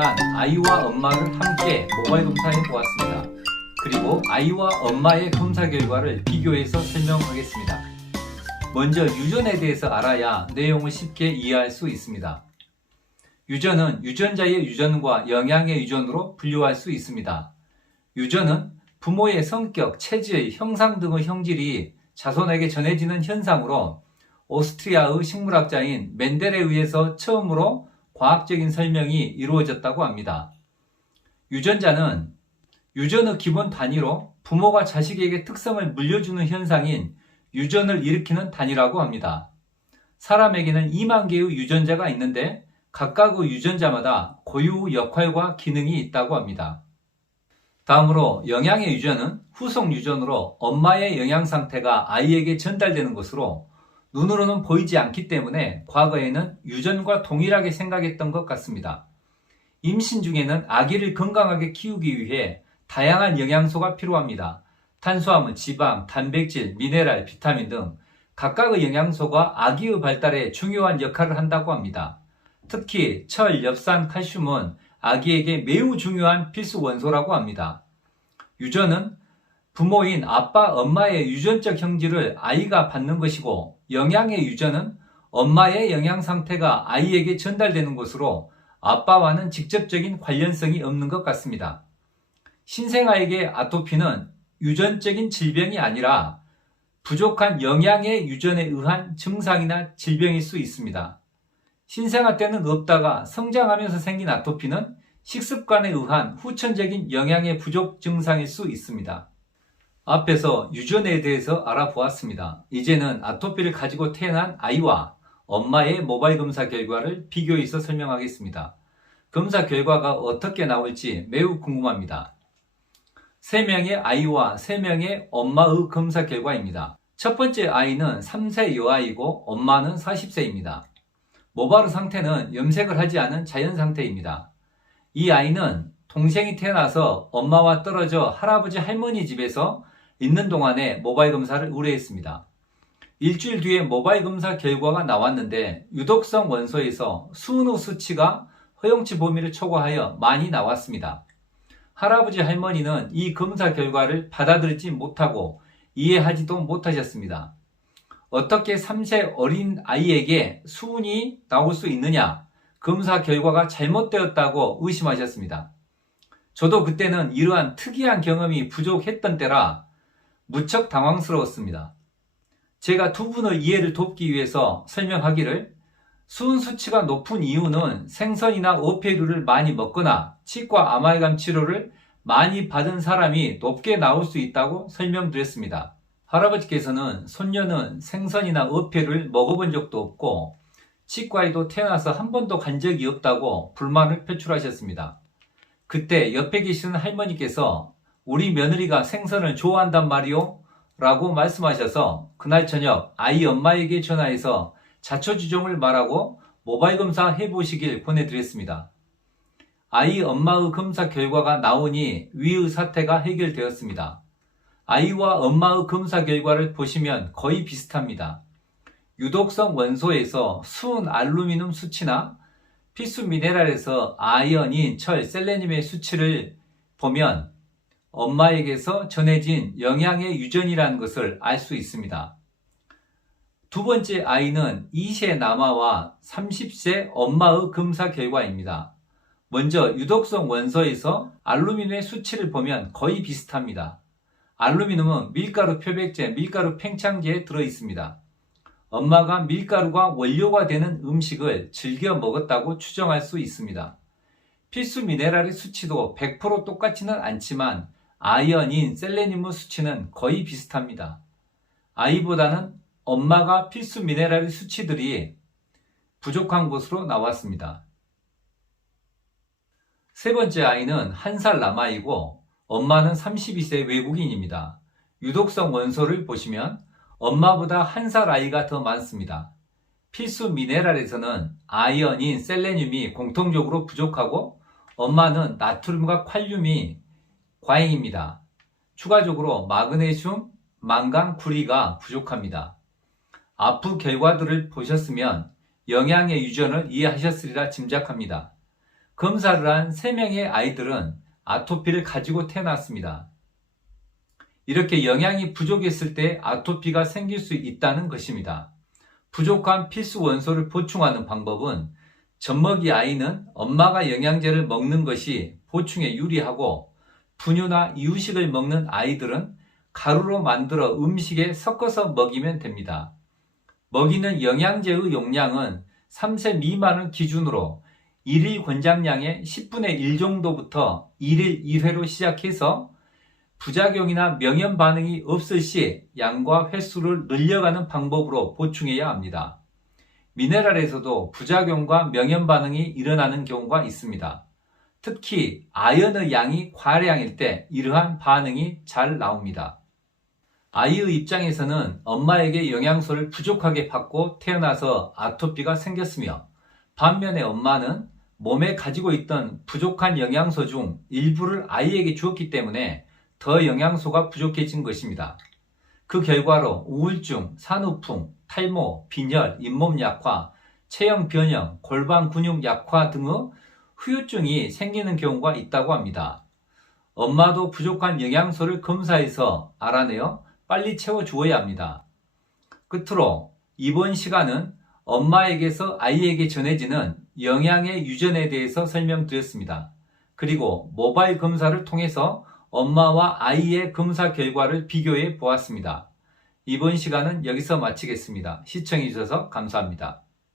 태어난 아이와 엄마를 함께 모바일 검사해 보았습니다. 그리고 아이와 엄마의 검사 결과를 비교해서 설명하겠습니다. 먼저 유전에 대해서 알아야 내용을 쉽게 이해할 수 있습니다. 유전은 유전자의 유전과 영양의 유전으로 분류할 수 있습니다. 유전은 부모의 성격, 체질, 형상 등의 형질이 자손에게 전해지는 현상으로 오스트리아의 식물학자인 멘델에 의해서 처음으로 과학적인 설명이 이루어졌다고 합니다. 유전자는 유전의 기본 단위로 부모가 자식에게 특성을 물려주는 현상인 유전을 일으키는 단위라고 합니다. 사람에게는 2만 개의 유전자가 있는데 각각의 유전자마다 고유 역할과 기능이 있다고 합니다. 다음으로 영양의 유전은 후속 유전으로 엄마의 영양 상태가 아이에게 전달되는 것으로 눈으로는 보이지 않기 때문에 과거에는 유전과 동일하게 생각했던 것 같습니다. 임신 중에는 아기를 건강하게 키우기 위해 다양한 영양소가 필요합니다. 탄수화물, 지방, 단백질, 미네랄, 비타민 등 각각의 영양소가 아기의 발달에 중요한 역할을 한다고 합니다. 특히 철, 엽산, 칼슘은 아기에게 매우 중요한 필수 원소라고 합니다. 유전은 부모인 아빠, 엄마의 유전적 형질을 아이가 받는 것이고 영양의 유전은 엄마의 영양 상태가 아이에게 전달되는 것으로 아빠와는 직접적인 관련성이 없는 것 같습니다. 신생아에게 아토피는 유전적인 질병이 아니라 부족한 영양의 유전에 의한 증상이나 질병일 수 있습니다. 신생아 때는 없다가 성장하면서 생긴 아토피는 식습관에 의한 후천적인 영양의 부족 증상일 수 있습니다. 앞에서 유전에 대해서 알아보았습니다. 이제는 아토피를 가지고 태어난 아이와 엄마의 모바일 검사 결과를 비교해서 설명하겠습니다. 검사 결과가 어떻게 나올지 매우 궁금합니다. 3명의 아이와 3명의 엄마의 검사 결과입니다. 첫 번째 아이는 3세 여아이고 엄마는 40세입니다. 모발의 상태는 염색을 하지 않은 자연 상태입니다. 이 아이는 동생이 태어나서 엄마와 떨어져 할아버지 할머니 집에서 있는 동안에 모바일 검사를 의뢰했습니다. 일주일 뒤에 모바일 검사 결과가 나왔는데 유독성 원소에서 수은의 수치가 허용치 범위를 초과하여 많이 나왔습니다. 할아버지 할머니는 이 검사 결과를 받아들이지 못하고 이해하지도 못하셨습니다. 어떻게 3세 어린 아이에게 수은이 나올 수 있느냐? 검사 결과가 잘못되었다고 의심하셨습니다. 저도 그때는 이러한 특이한 경험이 부족했던 때라 무척 당황스러웠습니다. 제가 두 분의 이해를 돕기 위해서 설명하기를 수은 수치가 높은 이유는 생선이나 어패류를 많이 먹거나 치과 아말감 치료를 많이 받은 사람이 높게 나올 수 있다고 설명드렸습니다. 할아버지께서는 손녀는 생선이나 어패를 먹어본 적도 없고 치과에도 태어나서 한 번도 간 적이 없다고 불만을 표출하셨습니다. 그때 옆에 계시는 할머니께서 우리 며느리가 생선을 좋아한단 말이오? 라고 말씀하셔서 그날 저녁 아이 엄마에게 전화해서 자초지종을 말하고 모바일 검사 해보시길 권해드렸습니다. 아이 엄마의 검사 결과가 나오니 위의 사태가 해결되었습니다. 아이와 엄마의 검사 결과를 보시면 거의 비슷합니다. 유독성 원소에서 수은 알루미늄 수치나 필수 미네랄에서 아연인, 철, 셀레늄의 수치를 보면 엄마에게서 전해진 영양의 유전이라는 것을 알 수 있습니다. 두 번째 아이는 2세 남아와 30세 엄마의 검사 결과입니다. 먼저 유독성 원소에서 알루미늄의 수치를 보면 거의 비슷합니다. 알루미늄은 밀가루 표백제, 밀가루 팽창제에 들어있습니다. 엄마가 밀가루가 원료가 되는 음식을 즐겨 먹었다고 추정할 수 있습니다. 필수 미네랄의 수치도 100% 똑같지는 않지만 아연인, 셀레늄의 수치는 거의 비슷합니다. 아이보다는 엄마가 필수 미네랄의 수치들이 부족한 것으로 나왔습니다. 세 번째 아이는 1살 남아이고 엄마는 32세 외국인입니다. 유독성 원소를 보시면 엄마보다 1살 아이가 더 많습니다. 필수 미네랄에서는 아연인, 셀레늄이 공통적으로 부족하고 엄마는 나트륨과 칼륨이 과잉입니다. 추가적으로 마그네슘, 망강, 구리가 부족합니다. 앞의 결과들을 보셨으면 영양의 유전을 이해하셨으리라 짐작합니다. 검사를 한 3명의 아이들은 아토피를 가지고 태어났습니다. 이렇게 영양이 부족했을 때 아토피가 생길 수 있다는 것입니다. 부족한 필수 원소를 보충하는 방법은 젖먹이 아이는 엄마가 영양제를 먹는 것이 보충에 유리하고 분유나 이유식을 먹는 아이들은 가루로 만들어 음식에 섞어서 먹이면 됩니다. 먹이는 영양제의 용량은 3세 미만을 기준으로 1일 권장량의 10분의 1 정도부터 1일 2회로 시작해서 부작용이나 명현 반응이 없을 시 양과 횟수를 늘려가는 방법으로 보충해야 합니다. 미네랄에서도 부작용과 명현 반응이 일어나는 경우가 있습니다. 특히 아연의 양이 과량일 때 이러한 반응이 잘 나옵니다. 아이의 입장에서는 엄마에게 영양소를 부족하게 받고 태어나서 아토피가 생겼으며, 반면에 엄마는 몸에 가지고 있던 부족한 영양소 중 일부를 아이에게 주었기 때문에 더 영양소가 부족해진 것입니다. 그 결과로 우울증, 산후풍, 탈모, 빈혈, 잇몸 약화, 체형 변형, 골반 근육 약화 등의 후유증이 생기는 경우가 있다고 합니다. 엄마도 부족한 영양소를 검사해서 알아내어 빨리 채워주어야 합니다. 끝으로 이번 시간은 엄마에게서 아이에게 전해지는 영양의 유전에 대해서 설명드렸습니다. 그리고 모바일 검사를 통해서 엄마와 아이의 검사 결과를 비교해 보았습니다. 이번 시간은 여기서 마치겠습니다. 시청해 주셔서 감사합니다.